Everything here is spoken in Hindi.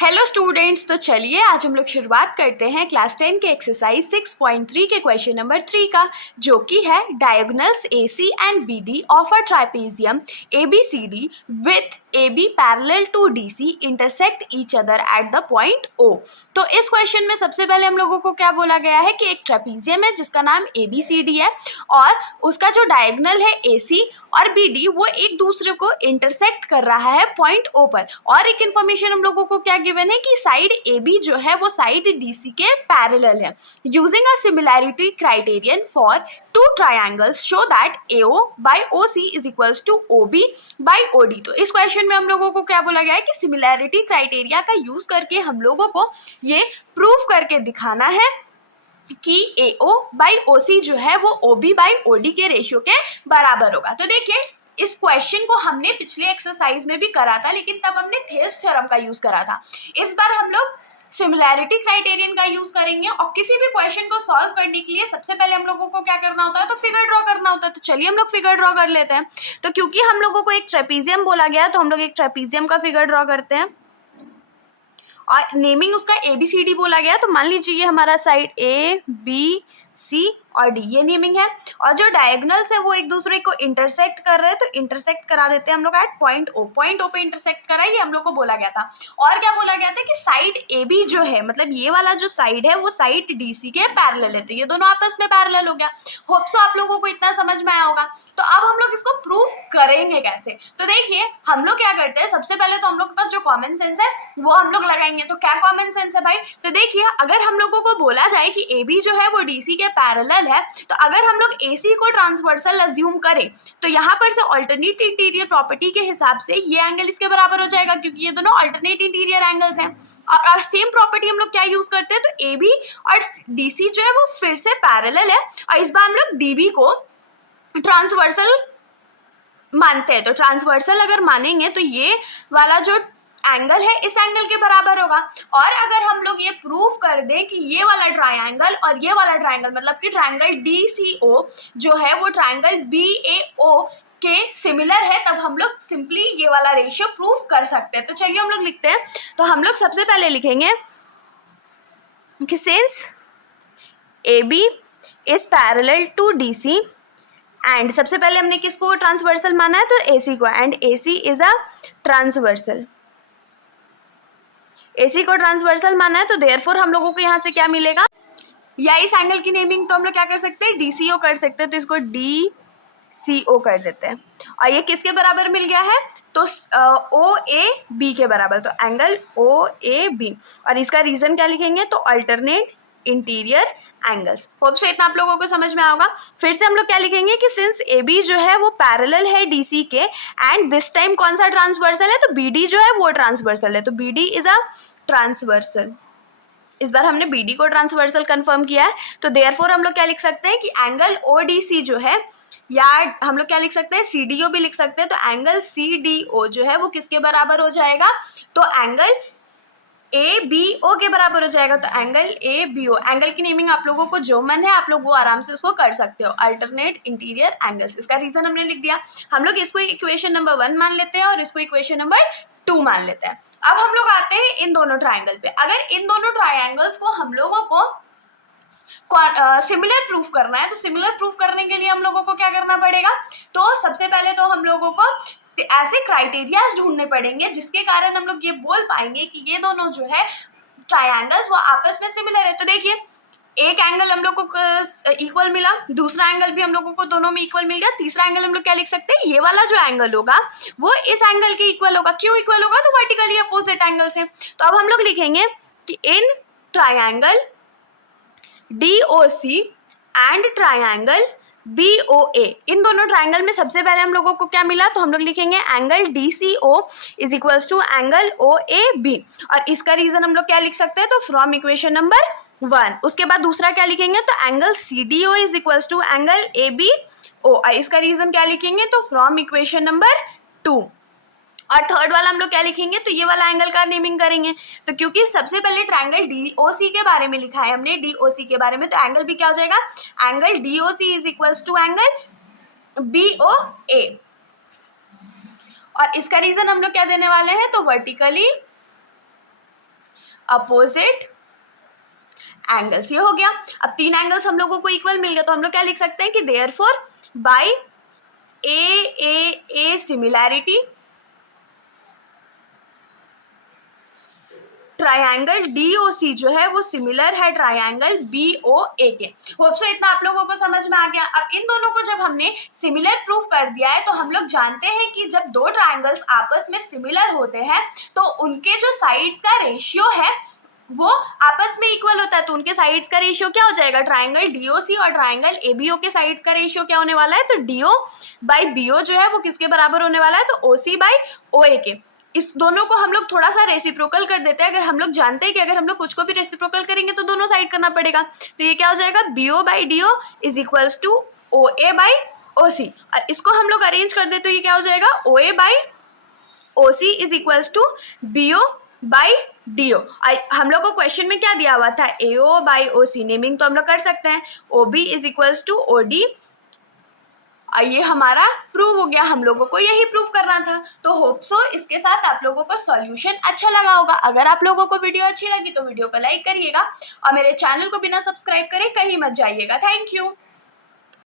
हेलो स्टूडेंट्स, तो चलिए आज हम लोग शुरुआत करते हैं क्लास 10 के एक्सरसाइज 6.3 के क्वेश्चन नंबर 3 का, जो कि है diagonals AC and BD of a trapezium ABCD with AB parallel to DC intersect each other at the point O। तो इस क्वेश्चन में सबसे पहले हम लोगों को क्या बोला गया है कि एक ट्राइपेजियम है जिसका नाम ABCD है और उसका जो डायगोनल है AC और BD वो एक दूसरे को इंटरसेक्ट कर रहा है पॉइंट O पर। और एक इन्फॉर्मेशन हम लोगों को क्या गिवन है कि साइड AB जो है वो साइड DC के पैरेलल है। Using a similarity criterion for two triangles show that AO by OC is equals to OB by OD। तो इस क्वेश्चन में हम लोगों को क्या बोला गया है कि सिमिलैरिटी क्राइटेरिया का यूज करके हम लोगों को ये प्रूव करके दिखाना है कि AO बाई OC जो है वो OB बाई OD के रेशियो के बराबर होगा। तो देखिए, इस क्वेश्चन को हमने पिछले एक्सरसाइज में भी करा था, लेकिन तब हमने थेल्स थ्योरम का यूज करा था। इस बार हम लोग सिमिलैरिटी क्राइटेरियन का यूज करेंगे और किसी भी क्वेश्चन को सॉल्व करने के लिए सबसे पहले हम लोगों को क्या करना होता है, तो फिगर ड्रॉ करना होता है। तो चलिए हम लोग फिगर ड्रॉ कर लेते हैं। तो क्योंकि हम लोगों को एक ट्रेपीजियम बोला गया है तो हम लोग एक ट्रेपीजियम का फिगर ड्रॉ करते हैं और नेमिंग उसका ABCD बोला गया, तो मान लीजिए ये हमारा साइड ABC और D ये नेमिंग है। और जो डायगोनल्स है वो एक दूसरे को इंटरसेक्ट कर रहे हैं, तो इंटरसेक्ट करा देते हैं हम लोग at point O। Point O पे इंटरसेक्ट करा, ये हम लोग को बोला गया था। और क्या बोला गया था कि साइड AB जो है, मतलब ये वाला जो साइड है वो साइड DC के पैरेलल है, तो ये दोनों आपस में पैरेलल हो गया। होप सो आप लोगों को इतना समझ में आया होगा। तो अब हम लोग इसको प्रूव करेंगे कैसे। तो देखिए हम लोग क्या करते हैं, सबसे पहले तो हम लोग के पास जो कॉमन सेंस है वो हम लोग लगाएंगे। तो क्या कॉमन सेंस है भाई, तो देखिए अगर हम लोगों को बोला जाए कि AB जो है वो DC के पैरेलल है, तो अगर हम लोग AC को ट्रांसवर्सल अज्यूम करें तो यहाँ पर से अल्टरनेट इंटीरियर प्रॉपर्टी के हिसाब से ये एंगल इसके बराबर हो जाएगा, क्योंकि ये दोनों अल्टरनेट इंटीरियर एंगल्स हैं। और सेम प्रॉपर्टी हम लोग क्या यूज करते हैं, तो AB और DC जो है वो फिर से पैरेलल है और इस बार हम लोग DB को ट्रांसवर्सल मानते हैं। तो ट्रांसवर्सल अगर मानेंगे तो ये वाला जो एंगल है इस एंगल के बराबर होगा। और अगर हम लोग ये प्रूव कर दें कि ये वाला ट्रायंगल और ये वाला ट्रायंगल, मतलब कि ट्रायंगल DCO जो है वो ट्रायंगल BAO के सिमिलर है, तब हम लोग सिंपली ये वाला रेशियो प्रूव कर सकते हैं। तो चलिए हम लोग लिखते हैं। तो हम लोग सबसे पहले लिखेंगे कि since AB is parallel to DC and सबसे पहले हमने किसको ट्रांसवर्सल माना है, तो AC को, and AC is a transversal. AC को ट्रांसवर्सल माना है तो देयरफॉर हम लोगों को यहाँ से क्या मिलेगा, या इस एंगल की नेमिंग तो हम लोग क्या कर सकते हैं, DCO कर सकते हैं। तो इसको DCO कर देते हैं। और ये किसके बराबर मिल गया है, तो OAB के बराबर। तो एंगल OAB, और इसका रीजन क्या लिखेंगे, तो alternate interior angles. Hope so इतना आप लोगों को समझ में आएगा। फिर से हम लोग क्या लिखेंगे कि सिंस AB जो है वो पैरेलल है DC के, एंड दिस टाइम कौन सा ट्रांसवर्सल है, तो BD जो है वो ट्रांसवर्सल है। तो BD इज अ ट्रांसवर्सल। इस बार हमने BD को ट्रांसवर्सल कंफर्म किया है। तो देयरफॉर हम लोग क्या लिख सकते हैं कि एंगल ODC जो है, या हम लोग क्या लिख सकते हैं, CDO भी लिख सकते हैं। तो एंगल CDO जो है वो किसके बराबर हो जाएगा, तो एंगल ABO के बराबर हो जाएगा। तो एंगल ABO, एंगल की नेमिंग आप लोगों को जो मन है आप लोग वो आराम से उसको कर सकते हो, अल्टरनेट इंटीरियर एंगल्स। इसका रीजन हमने लिख दिया। हम लोग इसको इक्वेशन नंबर 1 मान लेते हैं और इसको इक्वेशन नंबर 2 मान लेते हैं। अब हम लोग आते हैं इन दोनों ट्राइंगल पे। अगर इन दोनों ट्राइंगल्स को हम लोगों को सिमिलर प्रूफ करना है, तो सिमिलर प्रूफ करने के लिए हम लोगों को क्या करना पड़ेगा, तो सबसे पहले तो हम लोगों को ऐसे क्राइटेरियाज ढूंढने पड़ेंगे जिसके कारण हम लोग ये बोल पाएंगे कि ये दोनों जो है ट्रायंगल्स वो आपस में सिमिलर है। तो देखिए एक एंगल हम लोग को इक्वल मिला, दूसरा एंगल भी हम लोगों को दोनों में इक्वल मिल गया, तीसरा एंगल हम लोग क्या लिख सकते हैं, ये वाला जो एंगल होगा वो इस एंगल के इक्वल होगा। क्यों इक्वल होगा, तो वर्टिकली अपोजिट एंगल्स हैं। तो अब हम लोग लिखेंगे कि in triangle DOC and triangle BOA, इन दोनों ट्रायंगल में सबसे पहले हम लोगों को क्या मिला, तो हम लोग लिखेंगे angle DCO is equals to angle OAB। और इसका रीजन हम लोग क्या लिख सकते हैं, तो फ्रॉम इक्वेशन नंबर 1। उसके बाद दूसरा क्या लिखेंगे, तो angle CDO is equals to angle ABO। और इसका रीजन क्या लिखेंगे, तो फ्रॉम इक्वेशन नंबर 2। और थर्ड वाला हम लोग क्या लिखेंगे, तो ये वाला एंगल का नेमिंग करेंगे। तो क्योंकि सबसे पहले ट्रायंगल DOC के बारे में लिखा है हमने, DOC के बारे में, तो एंगल भी क्या हो जाएगा, angle DOC is equals to angle BOA। और इसका रीजन हम लोग क्या देने वाले हैं, तो वर्टिकली अपोजिट एंगल्स। ये हो गया। अब 3 एंगल्स हम लोगों को इक्वल मिल गया, तो हम लोग क्या लिख सकते हैं कि therefore by A similarity triangle DOC जो है वो सिमिलर है ट्राइंगल BOA के। होप सो इतना आप लोगों को समझ में आ गया। अब इन दोनों को जब हमने सिमिलर प्रूफ कर दिया है, तो हम लोग जानते हैं कि जब दो ट्राइंगल्स आपस में सिमिलर होते हैं तो उनके जो साइड्स का रेशियो है वो आपस में इक्वल होता है। तो उनके साइड्स का रेशियो क्या हो जाएगा, ट्राइंगल DOC और ट्राइंगल ABO के साइड्स का रेशियो क्या होने वाला है, तो DO बाई BO जो है वो किसके बराबर होने वाला है, तो OC बाई OA के। इस दोनों को हम लोग थोड़ा सा रेसिप्रोकल कर देते हैं। अगर हम लोग जानते हैं कि अगर हम लोग कुछ को भी रेसिप्रोकल करेंगे तो दोनों साइड करना पड़ेगा, तो ये क्या हो जाएगा, BO by DO is equals to OA by OC। और इसको हम लोग अरेंज कर दे तो ये क्या हो जाएगा, OA by OC is equals to BO by DO। हम लोग को क्वेश्चन में क्या दिया हुआ था, AO बाई OC, नेमिंग तो हम लोग कर सकते हैं, OB is equals to OD। ये हमारा प्रूव हो गया, हम लोगों को यही प्रूव करना था। तो होप सो इसके साथ आप लोगों को सॉल्यूशन अच्छा लगा होगा। अगर आप लोगों को वीडियो अच्छी लगी तो वीडियो को लाइक करिएगा और मेरे चैनल को बिना सब्सक्राइब करे कहीं मत जाइएगा। Thank you.